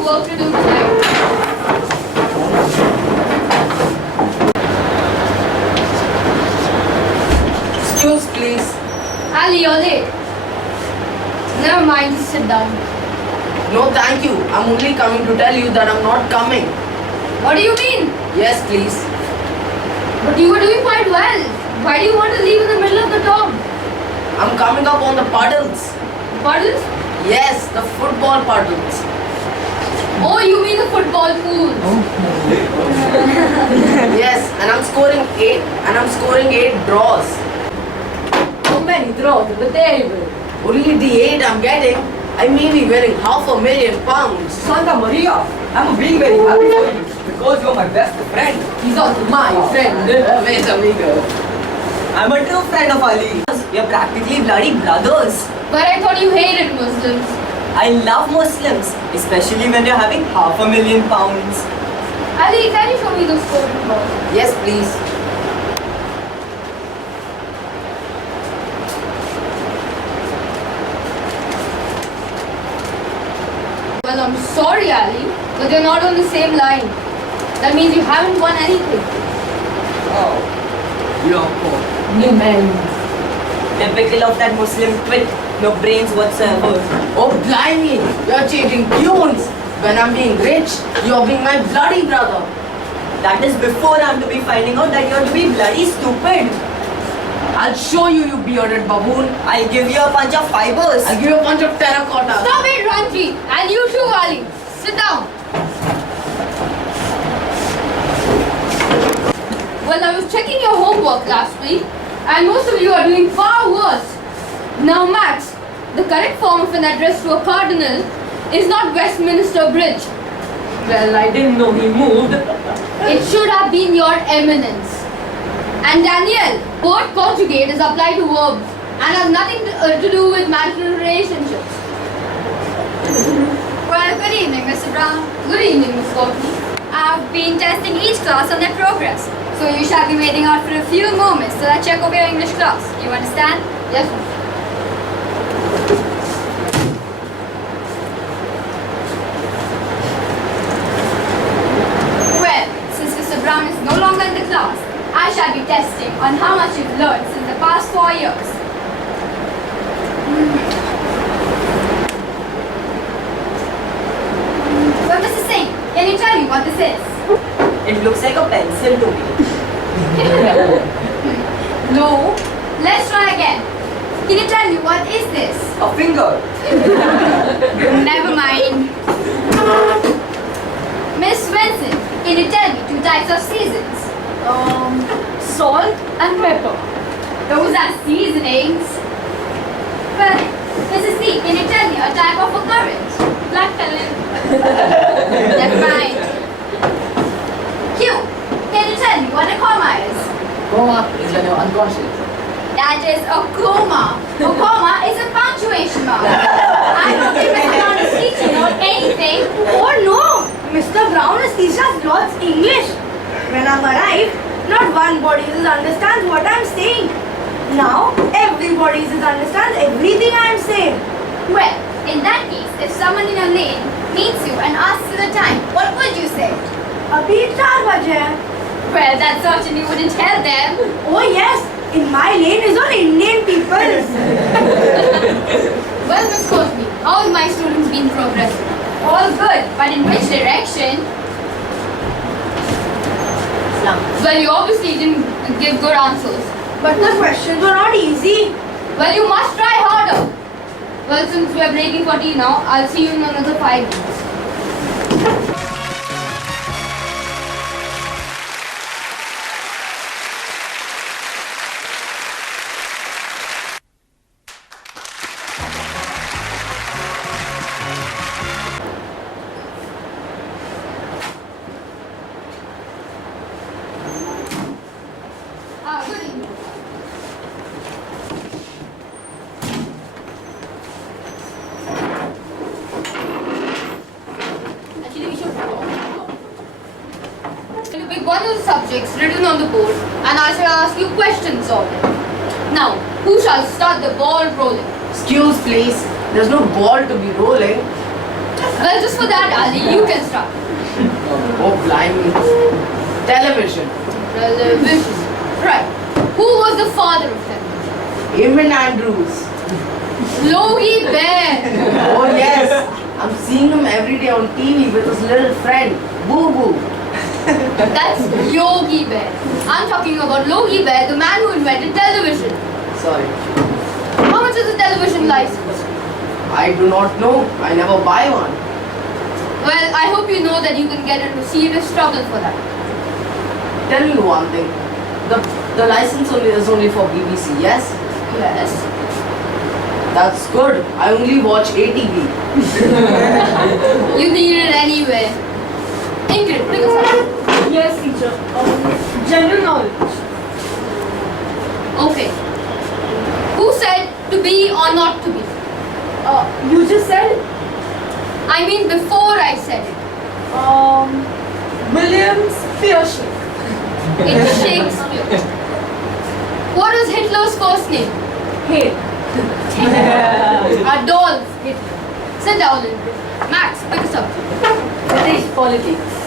of work to do tonight. Excuse, please. Ali, you're late. Never mind, just sit down. No, thank you. I'm only coming to tell you that I'm not coming. What do you mean? Yes, please. But you were doing quite well. Why do you want to leave in the middle of the term? I'm coming up on the puddles. Puddles? Yes, the football puddles. Oh, you mean the football pool. Yes, and I'm scoring 8 draws. How many draws at the table? Only the 8 I'm getting. I may be winning £500,000. Santa Maria, I'm being very happy for you because you're my best friend. He's also my friend. Wait, amigo. I'm a true friend of Ali. We're practically bloody brothers. But I thought you hated Muslims. I love Muslims, especially when they're having £500,000. Ali, can you show me those golden balls? Yes, please. Well, I'm sorry, Ali, but you're not on the same line. That means you haven't won anything. Oh, you're poor. New man. Typical of that Muslim twit. No brains whatsoever. Oh, blimey. You're changing tunes. When I'm being rich, you're being my bloody brother. That is before I'm to be finding out that you're to be bloody stupid. I'll show you, you bearded baboon. I'll give you a bunch of fibers. I'll give you a bunch of terracotta. Stop it, Ranji! And you too, Ali. Sit down. Well, I was checking your homework last week, and most of you are doing far worse. Now, Max, the correct form of an address to a cardinal is not Westminster Bridge. Well, I didn't know he moved. It should have been Your Eminence. And Danielle, word conjugate is applied to verbs and has nothing to do with marital relationships. Well, good evening, Mr. Brown. Good evening, Miss Courtney. I've been testing each class on their progress, so you shall be waiting out for a few moments till I check over your English class. You understand? Yes, ma'am. Well, since Mr. Brown is no longer in the class, I shall be testing on how much you've learned since the past 4 years. Well, Mr. Singh, can you tell me what this is? It looks like a pencil to me. No. Let's try again. Can you tell me what is this? A finger. Never mind. Miss Vincent, can you tell me 2 types of seasons? Salt and pepper. Those are seasonings. Well, Mrs. C, can you tell me a type of a current? Black currant. Never mind. Q, can you tell me what a comma is? Coma is when you're unconscious. That is a comma. A comma is a punctuation mark. I don't think Mr. Brown is teaching or anything. Oh no! Mr. Brown is teaching us lots English. When I'm arrived, not one body understands what I'm saying. Now, everybody understands everything I'm saying. Well, in that case, if someone in your lane meets you and asks you the time, what would you say? Abhi 4 baje hai. Well, that certainly wouldn't help them. Oh yes, in my lane is all Indian people. Well, Miss Courtney, how have my students been progressing? All good, but in which direction? Well, you obviously didn't give good answers. But the questions were not easy. Well, you must try harder. Well, since we are breaking for tea now, I'll see you in another 5 minutes. Good evening. Actually, we should pick one of the subjects written on the board and I shall ask you questions on it. Now, who shall start the ball rolling? Excuse, please. There's no ball to be rolling. Well, just for that, Ali, you can start. Oh, blimey. Television. Television. Right. Who was the father of television? Eamon Andrews. Logie Bear. Oh, yes. I'm seeing him every day on TV with his little friend, Boo Boo. That's Yogi Bear. I'm talking about Logie Bear, the man who invented television. Sorry. How much is a television license? I do not know. I never buy one. Well, I hope you know that you can get into serious trouble for that. Tell me one thing. The license is only for BBC, yes? Yes. That's good. I only watch ATV. You need it anyway. Ingrid, bring us up. Yes, teacher. General knowledge. Okay. Who said to be or not to be? You just said it. I mean before I said it. William Shakespeare. It's Shakespeare. What was Hitler's first name? Hey. Adolf Hitler. Sit down, Ingrid. Max, pick us up. British politics.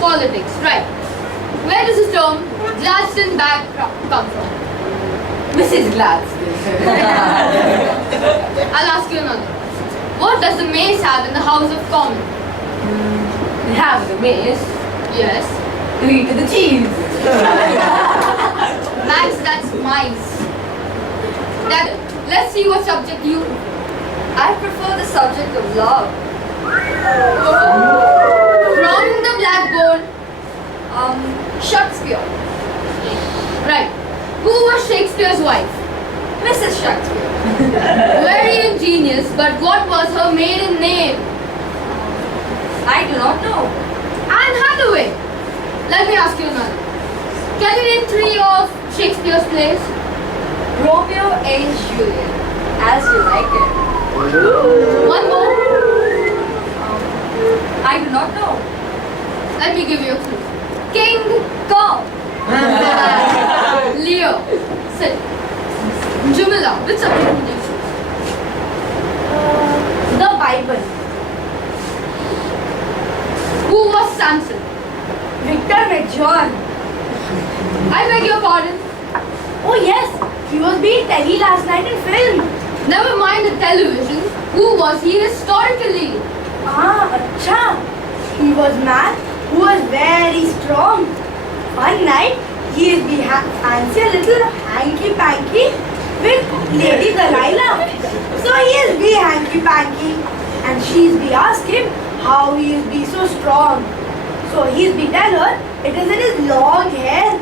Politics, right. Where does the term Gladstone bag come from? Mrs. Gladstone. I'll ask you another. What does the mace have in the House of Commons? They have the mace. Yes. 3 to the cheese. Max, that's mice. Let's see what subject you prefer. I prefer the subject of love. From the blackboard. Shakespeare. Right. Who was Shakespeare's wife? Mrs. Shakespeare. Very ingenious, but what was her maiden name? I do not know. Anne Hathaway. Let me ask you another. Can you name 3 of Shakespeare's plays? Romeo and Juliet. As you like it. One more. I do not know. Let me give you a clue. King Kong. Leo. Sit. Jamila, which subject would you choose? The Bible. Who was Samson? Victor Majoran. I beg your pardon. Oh yes, he was being Telly last night in film. Never mind the television. Who was he historically? Acha. He was man who was very strong. One night, he is fancy a little hanky-panky with Lady Delilah. So he is be hanky-panky and she's be ask him how he is be so strong. So he's be tell her it is in his long hair.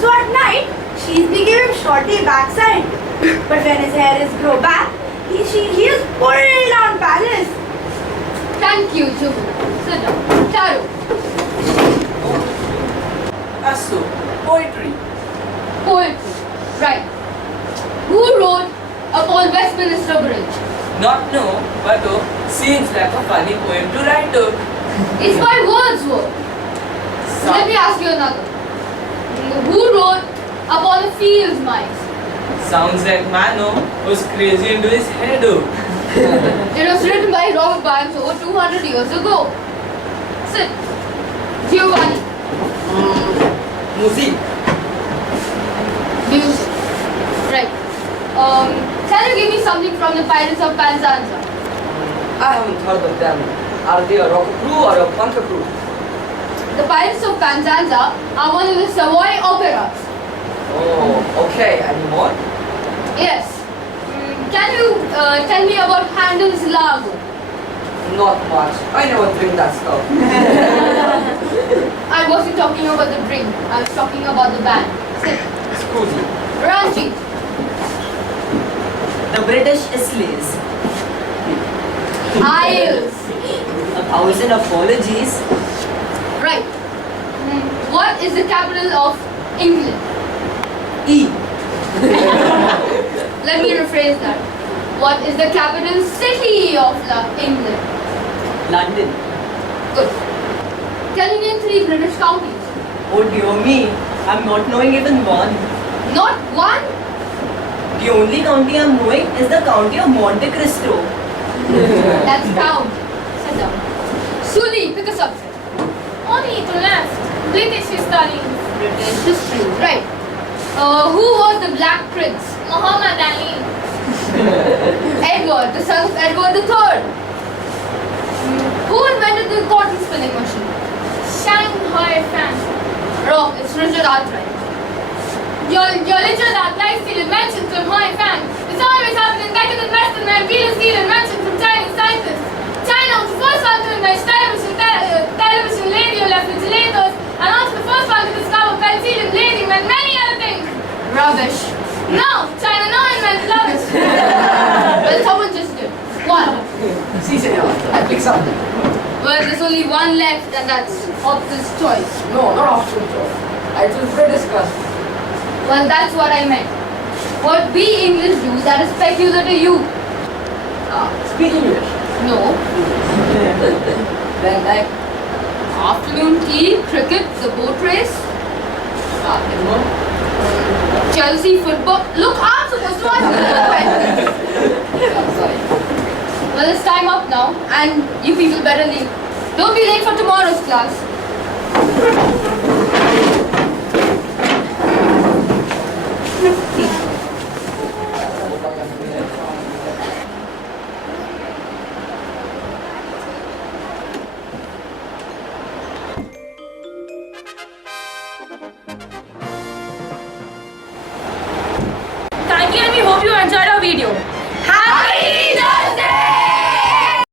So at night, she's be give him shorty backside. But when his hair is grow back, he is pulled down palace. Thank you, Jamila. Sit down. Taro. Asu, poetry. Poetry. Right. Who wrote Upon Westminster Bridge? Not know, but seems like a funny poem to write. It's by Wordsworth. Let me ask you another. Who wrote Upon a Field Mice? Sounds like Mano was crazy into his head. It was written by Robert Burns over 200 years ago. Sit. Giovanni. Music. Music. Right. Can you give me something from the Pirates of Penzance? I haven't heard of them. Are they a rock crew or a punk crew? The Pirates of Penzance are one of the Savoy operas. Oh, okay. Any more? Yes. Can you tell me about Handel's Largo? Not much. I never drink that stuff. I wasn't talking about the drink. I was talking about the band. Sit. Excuse me. Ranjit. The British Isles. Isles. 1,000 apologies. Right. What is the capital of England? E. Let me rephrase that. What is the capital city of England? London. Good. Can you name 3 British counties? Oh dear me, I'm not knowing even one. Not one? The only county I'm knowing is the county of Monte Cristo. That's count. Suli, pick a subject. Only to left. British history. British history. Right. Who was the Black Prince? Muhammad Ali. Edward, the son of Edward III. Who invented the cotton spinning machine? Shanghai fan. Wrong, it's Richard Arkwright. Your literal outline steel invention from Hoi Fan. It's always happened in decadent Western where real steel invention from Chinese scientists. China was the first one to invent television, radio, refrigerators, and also the first one to discover penicillin, radium, and many other things. Rubbish. No, China no invented rubbish. Well, someone just did. One. See, senor, I pick something. Well, there's only one left, and that's Optus choice. No, not option choice. I will pre-discuss. Well, that's what I meant. What we English do that is peculiar to you. Speak English. No. Then like, Afternoon tea, cricket, the boat race, anymore? Chelsea football. Look, I'm supposed to ask you the question. Sorry. Well, it's time up now, and you people better leave. Don't be late for tomorrow's class. Thank you, and we hope you enjoyed our video.